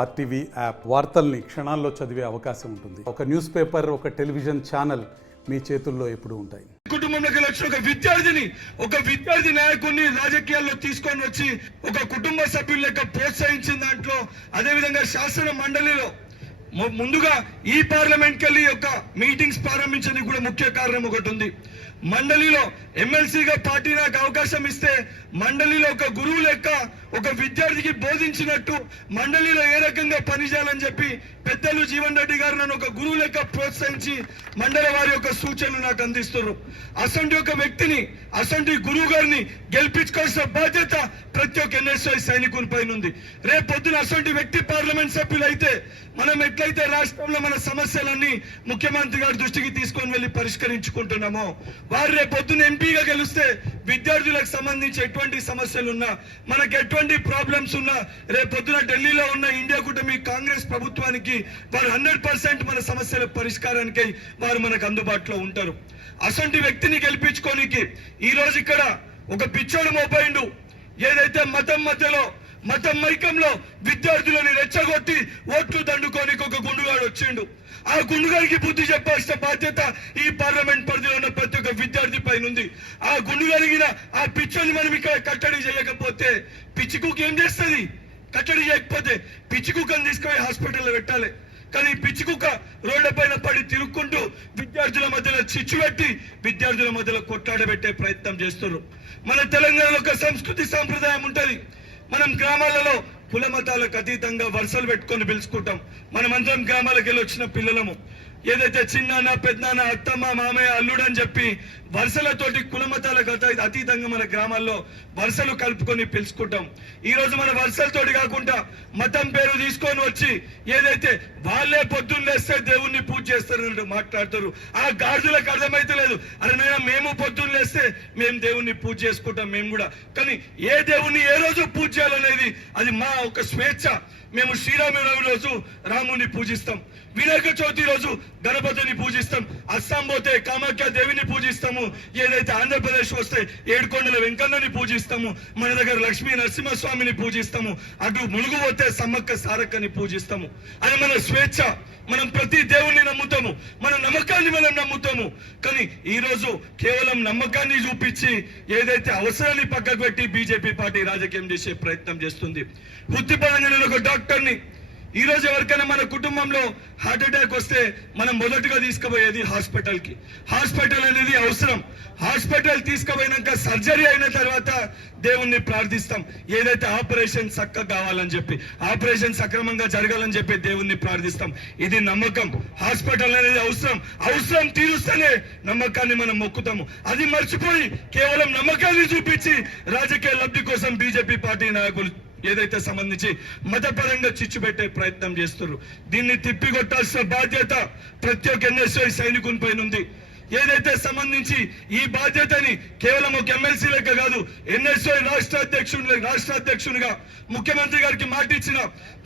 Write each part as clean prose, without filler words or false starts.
RTV app వార్తల్ని క్షణాల్లో చదివే అవకాశం ఉంటుంది. ఒక న్యూస్ పేపర్, ఒక టెలివిజన్ ఛానల్ మీ చేతుల్లో ఎప్పుడూ ఉంటాయి. కుటుంబంలోకి వచ్చిన ఒక విద్యార్థి నాయకుడిని రాజకీయాల్లో తీసుకొని వచ్చి ఒక కుటుంబ సభ్యుల లెక్క ప్రోత్సహించిన దాంట్లో, అదేవిధంగా శాసన మండలిలో ముందుగా ఈ పార్లమెంట్ కెళ్ళి యొక్క మీటింగ్స్ ప్రారంభించడానికి కూడా ముఖ్య కారణం ఒకటి ఉంది. మండలిలో ఎమ్మెల్సీగా పార్టీ నాకు అవకాశం ఇస్తే మండలిలో ఒక గురువు లెక్క ఒక విద్యార్థికి బోధించినట్టు మండలిలో ఏ రకంగా పనిచేయాలని చెప్పి పెద్దలు జీవన్ రెడ్డి గారు నన్ను ఒక గురువు లెక్క ప్రోత్సహించి మండల వారి యొక్క సూచనలు నాకు అందిస్తున్నారు. అసంటి ఒక వ్యక్తిని, అసంటి గురువు గారిని గెలిపించుకోవాల్సిన బాధ్యత ప్రతి ఒక్క ఎన్ఎస్ఐ సైనికుని పైన ఉంది. రేపు పొద్దున అసంటి వ్యక్తి పార్లమెంట్ సభ్యులు అయితే మనం ఎట్లయితే రాష్ట్రంలో మన సమస్యలన్నీ ముఖ్యమంత్రి గారి దృష్టికి తీసుకొని వెళ్ళి పరిష్కరించుకుంటున్నామో, వారు రేపు పొద్దున ఎంపీగా గెలిస్తే విద్యార్థులకు సంబంధించి ఎటువంటి సమస్యలు ఉన్నా, మనకి ఎటువంటి ప్రాబ్లమ్స్ ఉన్నా, రేపు పొద్దున ఢిల్లీలో ఉన్న ఇండియా కూటమి కాంగ్రెస్ ప్రభుత్వానికి వారు 100% మన సమస్యల పరిష్కారానికి వారు మనకు అందుబాటులో ఉంటారు. అసంటి వ్యక్తిని గెలిపించుకోనికి ఈ రోజు ఇక్కడ ఒక పిచ్చోడు మోపైండు. ఏదైతే మతం మైకంలో విద్యార్థులని రెచ్చగొట్టి ఓట్లు దండుకోనికి ఒక గుండుగాడు వచ్చిండు. ఆ గుండుగాడికి బుద్ధి చెప్పాల్సిన బాధ్యత ఈ పార్లమెంట్ పరిధిలో ఉన్న ప్రతి ఒక్క విద్యార్థి పైన ఉంది. ఆ గుండుగాడిగిన ఆ పిచ్చోని మనం ఇక్కడ కట్టడి చేయకపోతే పిచ్చికుకి ఏం చేస్తుంది? కట్టడి చేయకపోతే పిచ్చికుక్కని తీసుకుపోయి హాస్పిటల్లో పెట్టాలి. కానీ పిచ్చి కుక్క రోడ్ల పైన పడి తిరుక్కుంటూ విద్యార్థుల మధ్యలో చిచ్చు పెట్టి విద్యార్థుల మధ్యలో కొట్లాడబెట్టే ప్రయత్నం చేస్తున్నారు. మన తెలంగాణలో ఒక సంస్కృతి సాంప్రదాయం ఉంటది. మనం గ్రామాలలో కుల మతాలకు అతీతంగా వరుసలు పెట్టుకొని పిలుచుకుంటాం. మనమందరం గ్రామాలకు వెళ్ళి వచ్చిన పిల్లలము. ఏదైతే చిన్నాన్న, పెద్దనాన్న, అత్తమ్మ, మామయ్య, అల్లుడు అని చెప్పి వరుసలతోటి కుల మతాలకు అతీతంగా మన గ్రామాల్లో వరుసలు కలుపుకొని పిలుచుకుంటాం. ఈ రోజు మన వరుసలతోటి కాకుండా మతం పేరు తీసుకొని వచ్చి ఏదైతే వాళ్ళే పొద్దున్న లేస్తే దేవుణ్ణి పూజ చేస్తారన్నట్టు మాట్లాడతారు. ఆ గాడిదలకు అర్థమైతే లేదు. అరే నాయనా, మేము పొద్దున్న లేస్తే మేము దేవుణ్ణి పూజ చేసుకుంటాం మేము కూడా. కానీ ఏ దేవుణ్ణి ఏ రోజు పూజ చేయాలనేది అది మా ఒక స్వేచ్ఛ. మేము శ్రీరామనవమి రోజు రాముని పూజిస్తాం, వినాయక చవితి రోజు గణపతిని పూజిస్తాం, అస్సాం పోతే కామాఖ్య దేవిని పూజిస్తాము, ఏదైతే ఆంధ్రప్రదేశ్ వస్తే ఏడుకొండల వెంకన్నని పూజిస్తాము, మన దగ్గర లక్ష్మీ నరసింహస్వామిని పూజిస్తాము, అటు ములుగు పోతే సమ్మక్క సారక్కని పూజిస్తాము. అది మన స్వేచ్ఛ. మనం ప్రతి దేవుణ్ణి నమ్ముతాము, మన నమ్మకాన్ని మనం నమ్ముతాము. కానీ ఈ రోజు కేవలం నమ్మకాన్ని చూపించి ఏదైతే అవసరాన్ని పక్కకు పెట్టి బీజేపీ పార్టీ రాజకీయం చేసే ప్రయత్నం చేస్తుంది. వృత్తిపరంగా నేను ఒక డాక్టర్ని. ఈ రోజు ఎవరికైనా మన కుటుంబంలో హార్ట్ అటాక్ వస్తే మనం మొదటగా తీసుకుపోయేది హాస్పిటల్కి. హాస్పిటల్ అనేది అవసరం. హాస్పిటల్ తీసుకుపోయినాక సర్జరీ అయిన తర్వాత దేవుణ్ణి ప్రార్థిస్తాం. ఏదైతే ఆపరేషన్ చక్కగా కావాలని చెప్పి, ఆపరేషన్ సక్రమంగా జరగాలని చెప్పి దేవుణ్ణి ప్రార్థిస్తాం. ఇది నమ్మకం. హాస్పిటల్ అనేది అవసరం తీరుస్తేనే నమ్మకాన్ని మనం మొక్కుతాము. అది మర్చిపోయి కేవలం నమ్మకాన్ని చూపించి రాజకీయ లబ్ధి కోసం బీజేపీ పార్టీ నాయకులు ఏదైతే సంబంధించి మతపరంగా చిచ్చు పెట్టే ప్రయత్నం చేస్తున్నారు. దీన్ని తిప్పికొట్టాల్సిన బాధ్యత ప్రతి ఒక్క ఎన్ఎస్ఐ సైనికుని పైన ఉంది. ఏదైతే సంబంధించి ఈ బాధ్యతని కేవలం ఒక ఎమ్మెల్సీ లెక్క కాదు, ఎన్ఎస్ఐ రాష్ట్ర అధ్యక్షునిగా ముఖ్యమంత్రి గారికి మాట ఇచ్చిన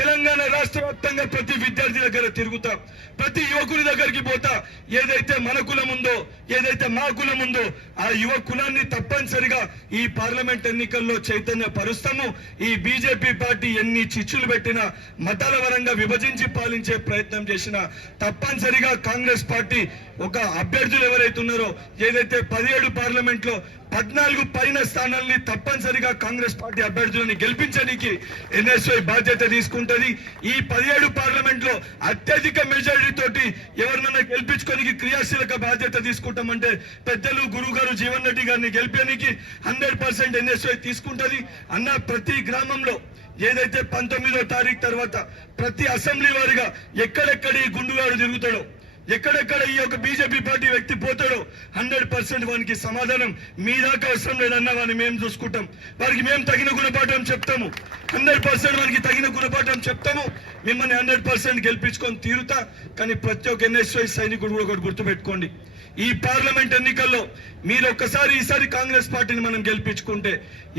తెలంగాణ రాష్ట్ర వ్యాప్తంగా ప్రతి విద్యార్థి దగ్గర తిరుగుతా, ప్రతి యువకుని దగ్గరికి పోతా. ఏదైతే మన కులం ఉందో, ఏదైతే మా కులం ఉందో ఆ యువ కులాన్ని తప్పనిసరిగా ఈ పార్లమెంట్ ఎన్నికల్లో చైతన్య పరుస్తాము. ఈ బీజేపీ పార్టీ ఎన్ని చిచ్చులు పెట్టినా, మతాల పరంగా విభజించి పాలించే ప్రయత్నం చేసినా తప్పనిసరిగా కాంగ్రెస్ పార్టీ ఒక అభ్యర్థులు ఎవరైతే ఉన్నారో, ఏదైతే 17 పార్లమెంట్ లో 14 పైన స్థానాల్ని తప్పనిసరిగా కాంగ్రెస్ పార్టీ అభ్యర్థులని గెలిపించడానికి ఎన్ఎస్ఐ బాధ్యత తీసుకుంటది. ఈ 17 పార్లమెంట్ లో అత్యధిక మెజారిటీ తోటి ఎవరినైనా గెలిపించుకోనికి క్రియాశీలక బాధ్యత తీసుకుంటామంటే పెద్దలు గురువు గారు జీవన్ రెడ్డి గారిని గెలిపేనికి 100% ఎన్ఎస్ఐ తీసుకుంటది. అన్న ప్రతి గ్రామంలో ఏదైతే 19వ తారీఖు తర్వాత ప్రతి అసెంబ్లీ వారిగా ఎక్కడెక్కడ ఈ గుండుగాడు తిరుగుతాడో, ఎక్కడెక్కడ ఈ యొక్క బీజేపీ పార్టీ వ్యక్తి పోతాడో 100% వానికి సమాధానం మీ దాకా అవసరం లేదన్న వాడిని మేము చూసుకుంటాం. వారికి మేము తగిన గుణపాఠం చెప్తాము. 100% వారికి తగిన గుణపాఠం చెప్తాము. మిమ్మల్ని 100% గెలిపించుకొని తీరుతా. కానీ ప్రతి ఒక్క ఎన్ఎస్ఐ సైనికుడు కూడా ఒకటి గుర్తుపెట్టుకోండి, ఈ పార్లమెంట్ ఎన్నికల్లో మీరు ఒక్కసారి ఈసారి కాంగ్రెస్ పార్టీని మనం గెలిపించుకుంటే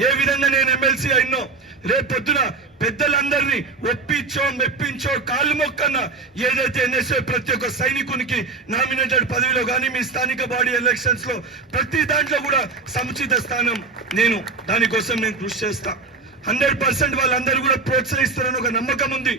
ఏ విధంగా నేను ఎమ్మెల్సీ అయినో, రేపు పొద్దున పెద్దలందరినీ ఒప్పించో మెప్పించో కాళ్ళు మొక్కన్న ఏదైతే ఎన్ఎస్ఐ ప్రతి ఒక్క సైనికునికి నామినేటెడ్ పదవిలో కానీ మీ స్థానిక బాడీ ఎలక్షన్స్ లో ప్రతి దాంట్లో కూడా సముచిత స్థానం దానికోసం నేను కృషి చేస్తా. 100% వాళ్ళందరూ కూడా ప్రోత్సహిస్తారని ఒక నమ్మకం ఉంది.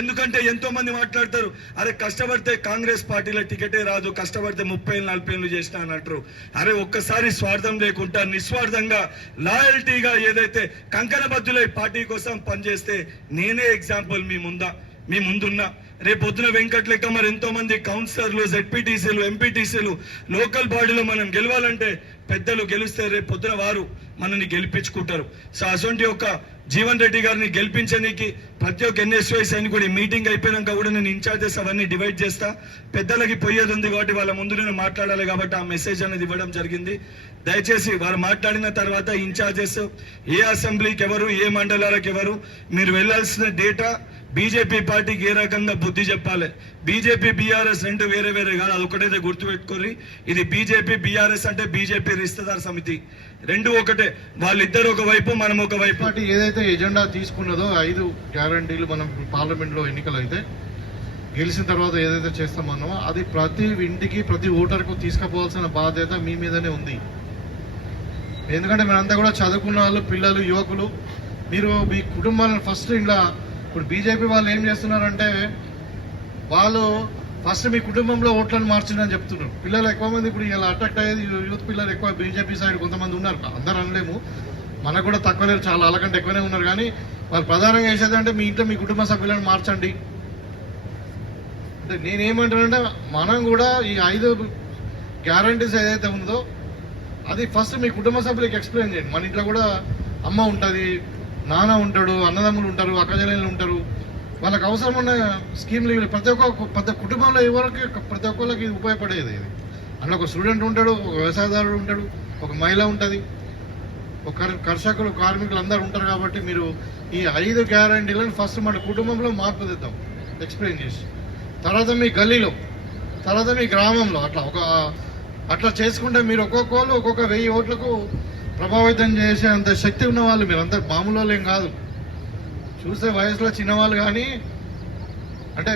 ఎందుకంటే ఎంతో మంది మాట్లాడతారు, అరే కష్టపడితే కాంగ్రెస్ పార్టీలో టికెటే రాదు, కష్టపడితే 30-40 ఏళ్ళు చేసినా అని అంటారు. అరే ఒక్కసారి స్వార్థం లేకుండా నిస్వార్థంగా లాయల్టీగా ఏదైతే కంకణబద్దులై పార్టీ కోసం పనిచేస్తే నేనే ఎగ్జాంపుల్ మీ ముందున్నా. రేపొద్దున వెంకట్ లెక్క మరి ఎంతో మంది కౌన్సిలర్లు, జెడ్పీటీసీలు, ఎంపీటీసీలు లోకల్ బాడీలో మనం గెలవాలంటే పెద్దలు గెలిస్తే రేపొద్దున వారు మనల్ని గెలిపించుకుంటారు. సో అటువంటి ఒక జీవన్ రెడ్డి గారిని గెలిపించడానికి ప్రతి ఒక్క ఎన్ఎస్వై సైనికుడి మీటింగ్ అయిపోయినాక కూడా నేను ఇన్ఛార్జెస్ అవన్నీ డివైడ్ చేస్తా. పెద్దలకి పోయేది ఉంది కాబట్టి వాళ్ళ ముందు నేను మాట్లాడాలి కాబట్టి ఆ మెసేజ్ అనేది ఇవ్వడం జరిగింది. దయచేసి వారు మాట్లాడిన తర్వాత ఇన్ఛార్జెస్ ఏ అసెంబ్లీకి ఎవరు, ఏ మండలాలకు ఎవరు, మీరు వెళ్లాల్సిన డేటా, బీజేపీ పార్టీకి ఏ రకంగా బుద్ధి చెప్పాలి. బీజేపీ బీఆర్ఎస్ రెండు వేరే వేరే కాదు, అదొకటైతే గుర్తుపెట్టుకోర్రి. ఇది బీజేపీ బీఆర్ఎస్ అంటే బీజేపీ రిస్తదార్ సమితి, రెండు ఒకటే. వాళ్ళిద్దరు ఒకవైపు, మనం ఒకవైపు. పార్టీ ఏదైతే ఎజెండా తీసుకున్నదో 5 గ్యారంటీలు మనం పార్లమెంట్ లో ఎన్నికలు అయితే గెలిచిన తర్వాత ఏదైతే చేస్తామన్నామో అది ప్రతి ఇంటికి, ప్రతి ఓటర్కు తీసుకుపోవాల్సిన బాధ్యత మీ మీదనే ఉంది. ఎందుకంటే మీరంతా కూడా చదువుకున్న వాళ్ళు, పిల్లలు, యువకులు. మీరు మీ కుటుంబాలను ఫస్ట్ ఇలా ఇప్పుడు బీజేపీ వాళ్ళు ఏం చేస్తున్నారంటే వాళ్ళు ఫస్ట్ మీ కుటుంబంలో ఓట్లను మార్చిందని చెప్తున్నారు. పిల్లలు ఎక్కువ మంది ఇప్పుడు ఇలా అట్రాక్ట్ అయ్యేది యూత్ పిల్లలు ఎక్కువ బీజేపీ సైడ్ కొంతమంది ఉన్నారు, అందరూ అనలేము, మనకు కూడా తక్కువ లేరు, చాలా అలాకంటే ఎక్కువనే ఉన్నారు. కానీ వాళ్ళు ప్రధానంగా చేసేది అంటే మీ ఇంట్లో మీ కుటుంబ సభ్యులను మార్చండి అంటే. నేనేమంటానంటే మనం కూడా ఈ 5 గ్యారంటీస్ ఏదైతే ఉందో అది ఫస్ట్ మీ కుటుంబ సభ్యులకి ఎక్స్ప్లెయిన్ చేయండి. మన ఇంట్లో కూడా అమ్మ ఉంటుంది, నాన్న ఉంటాడు, అన్నదమ్ములు ఉంటారు, అక్కజల్లు ఉంటారు, వాళ్ళకి అవసరం ఉన్న స్కీమ్లు ప్రతి కుటుంబంలో ఎవరికి ప్రతి ఒక్కరికి ఉపయోగపడేది ఇది. అందులో ఒక స్టూడెంట్ ఉంటాడు, ఒక వ్యవసాయదారుడు ఉంటాడు, ఒక మహిళ ఉంటుంది, ఒక కర్షకులు, కార్మికులు అందరూ ఉంటారు. కాబట్టి మీరు ఈ 5 గ్యారంటీలను ఫస్ట్ మన కుటుంబంలో మార్పు తెద్దాం ఎక్స్ప్లెయిన్ చేసి, తర్వాత మీ గల్లీలో, తర్వాత మీ గ్రామంలో అట్లా చేసుకుంటే మీరు ఒక్కొక్కరు ఒక్కొక్క 1000 ఓట్లకు ప్రభావితం చేసే అంత శక్తి ఉన్న వాళ్ళు. మీరు అందరు మామూలు వాళ్ళు ఏం కాదు, చూసే వయసులో చిన్నవాళ్ళు. కానీ అంటే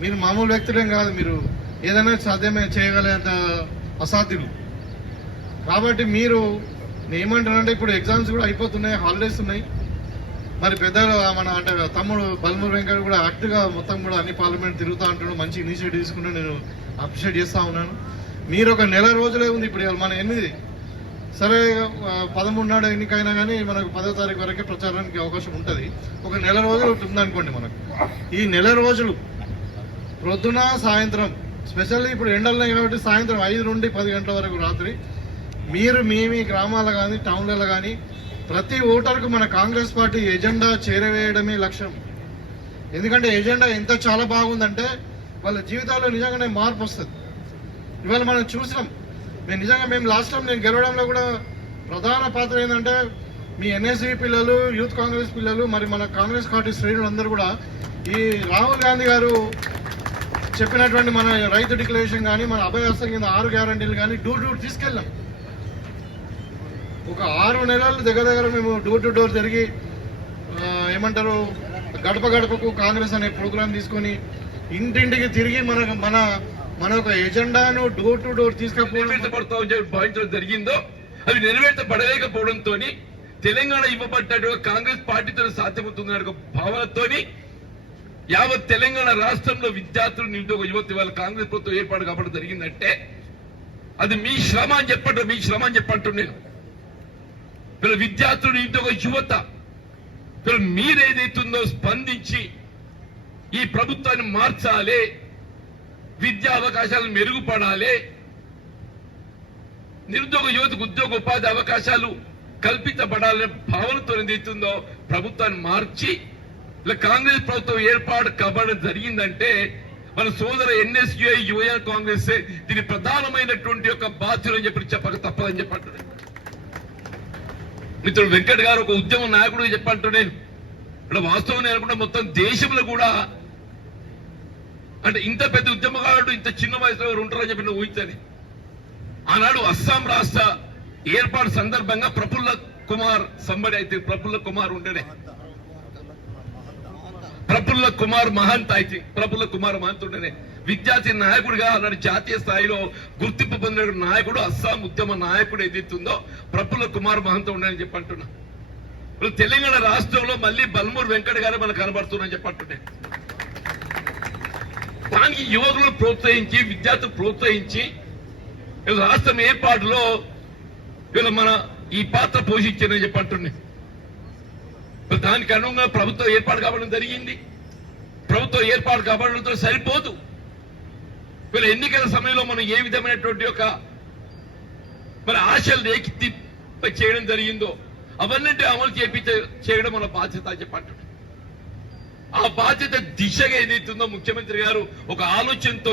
మీరు మామూలు వ్యక్తులేం కాదు, మీరు ఏదైనా సాధ్యమే చేయగలేంత అసాధ్యులు. కాబట్టి మీరు ఏమంటారంటే ఇప్పుడు ఎగ్జామ్స్ కూడా అయిపోతున్నాయి, హాలిడేస్ ఉన్నాయి. మరి పెద్దలు మన అంటే తమ్ముడు బల్మూరు వెంకట్ కూడా యాక్టివ్గా మొత్తం కూడా అన్ని పార్లమెంట్ తిరుగుతూ అంటాడు, మంచి ఇనిషియేటివ్ తీసుకుంటే నేను అప్రిషియేట్ చేస్తూ ఉన్నాను. మీరు ఒక నెల రోజులే ఉంది ఇప్పుడు, మన 8 సరే 13 నాడు ఎన్నికైనా కానీ మనకు 10వ తారీఖు వరకే ప్రచారానికి అవకాశం ఉంటుంది. ఒక నెల రోజులు ఉందనుకోండి మనకు. ఈ నెల రోజులు ప్రొద్దున సాయంత్రం, స్పెషల్లీ ఇప్పుడు ఎండలున్నాయి కాబట్టి సాయంత్రం 5 నుండి 10 గంటల వరకు రాత్రి మీరు మీ గ్రామాల్లో కానీ టౌన్లలో కానీ ప్రతి ఓటర్కు మన కాంగ్రెస్ పార్టీ ఎజెండా చేరవేయడమే లక్ష్యం. ఎందుకంటే ఎజెండా ఎంత చాలా బాగుందంటే వాళ్ళ జీవితాల్లో నిజంగానే మార్పు వస్తుంది. ఇవాళ మనం చూసినాం, మేము లాస్ట్ టైం నేను గెలవడంలో కూడా ప్రధాన పాత్ర ఏంటంటే మీ ఎన్ఎస్సీ పిల్లలు, యూత్ కాంగ్రెస్ పిల్లలు, మరి మన కాంగ్రెస్ పార్టీ శ్రేణులు అందరూ కూడా ఈ రాహుల్ గాంధీ గారు చెప్పినటువంటి మన రైతు డిక్లరేషన్ కానీ, మన అభయహస్తం కింద 6 గ్యారంటీలు కానీ డోర్ తీసుకెళ్ళాం. ఒక 6 నెలలు దగ్గర మేము డోర్ టు డోర్ తిరిగి ఏమంటారు గడప గడపకు కాంగ్రెస్ అనే ప్రోగ్రాం తీసుకొని ఇంటింటికి తిరిగి మన ఒక ఎజెండాను డోర్ టు డోర్ తీసుకుపోవడం జరిగిందో అవి నెరవేర్చబడలేకపోవడంతో తెలంగాణ ఇవ్వబడ్డ కాంగ్రెస్ పార్టీతో సాధ్యమవుతుందనే ఒక భావనతో యావత్ తెలంగాణ రాష్ట్రంలో విద్యార్థులు, నిరుద్యోగ యువత వాళ్ళ కాంగ్రెస్ ప్రభుత్వం ఏర్పాటు కావడం జరిగిందంటే అది మీ శ్రమ అని చెప్పంటున్నాను నేను. వీళ్ళ విద్యార్థులు, నిరుద్యోగ యువత మీరేదైతుందో స్పందించి ఈ ప్రభుత్వాన్ని మార్చాలి, విద్యా అవకాశాలు మెరుగుపడాలి, నిరుద్యోగ యువతకు ఉద్యోగ ఉపాధి అవకాశాలు కల్పించబడాలనే భావనతో ఏదైతుందో ప్రభుత్వాన్ని మార్చి ఇలా కాంగ్రెస్ ప్రభుత్వం ఏర్పాటు కాబడడం జరిగిందంటే మన సోదర ఎన్ఎస్యుఐ యువ కాంగ్రెస్ దీని ప్రధానమైనటువంటి ఒక బాధ్యత అని చెప్పక తప్పదని చెప్పంటున్నాను. మిత్రుడు వెంకట్ గారు ఒక ఉద్యమ నాయకుడు చెప్పంటున్నాను. ఇక్కడ వాస్తవం అనుకుంటే మొత్తం దేశంలో కూడా అంటే ఇంత పెద్ద ఉద్యమగాడు ఇంత చిన్న వయసులో ఎవరు ఉంటారని చెప్పి నువ్వు ఊహించని. ఆనాడు అస్సాం రాష్ట్ర ఏర్పాటు సందర్భంగా ప్రఫుల్ల కుమార్ సంబడి అయితే ప్రఫుల్ల కుమార్ ఉండేనే, ప్రఫుల్ల కుమార్ మహంత్ ఉండేనే విద్యార్థి నాయకుడిగా ఆనాడు జాతీయ స్థాయిలో గుర్తింపు పొందిన నాయకుడు, అస్సాం ఉద్యమ నాయకుడు ఏదైతుందో ప్రఫుల్ల కుమార్ మహంత్ ఉండని చెప్పి అంటున్నా. తెలంగాణ రాష్ట్రంలో మళ్ళీ బల్మూరు వెంకట్ గారు మనకు కనబడుతున్నారని చెప్పంటున్నాయి. దానికి యువకులను ప్రోత్సహించి విద్యార్థులు ప్రోత్సహించి ఇలా రాష్ట్రం ఏర్పాటులో ఇలా మన ఈ పాత్ర పోషించారని చెప్పి అంటున్నాయి. దానికి అనుగుణంగా ప్రభుత్వం ఏర్పాటు కావడం జరిగింది. ప్రభుత్వం ఏర్పాటు కావడంతో సరిపోదు. వీళ్ళ ఎన్నికల సమయంలో మనం ఏ విధమైనటువంటి ఒక మన ఆశలు రేకెత్తి చేయడం జరిగిందో అవన్నింటి అమలు చేయడం మన బాధ్యత అని చెప్పంటున్నాడు. ఆ బాధ్యత దిశగా ఏదైతుందో ముఖ్యమంత్రి గారు ఒక ఆలోచనతో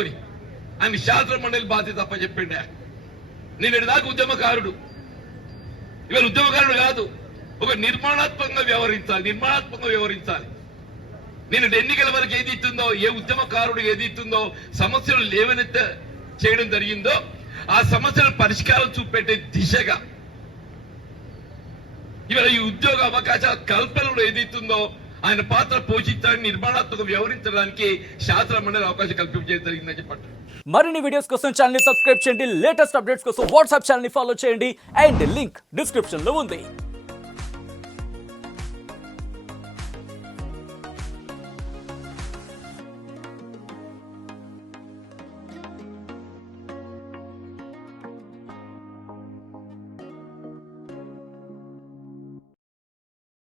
ఆయన శాస్త్ర మండలి బాధ్యత అప్పచెప్పిండే. నేను దాకా ఉద్యమకారుడు, ఇవాళ ఉద్యమకారుడు కాదు, ఒక నిర్మాణాత్మకంగా వ్యవహరించాలి. నేను ఎన్నికల వరకు ఏదైతుందో ఏ ఉద్యమకారుడు ఏదైతుందో సమస్యలు లేవనెత్త చేయడం జరిగిందో ఆ సమస్యల పరిష్కారం చూపెట్టే దిశగా ఇవాళ ఈ ఉద్యోగ అవకాశాల కల్పనలో ఏదైతుందో ఆయన పాత్ర పోషించడానికి నిర్మాణాత్మక వ్యవహరించడానికి శాస్త్ర మండలి అవకాశం కల్పించడం జరిగిందని చెప్పండి. మరిన్ని వీడియోస్ కోసం ఛానల్ ని సబ్స్క్రైబ్ చేయండి. లేటెస్ట్ అప్డేట్స్ కోసం వాట్సాప్ ఛానల్ ని ఫాలో చేయండి. అండ్ లింక్ డిస్క్రిప్షన్ లో ఉంది.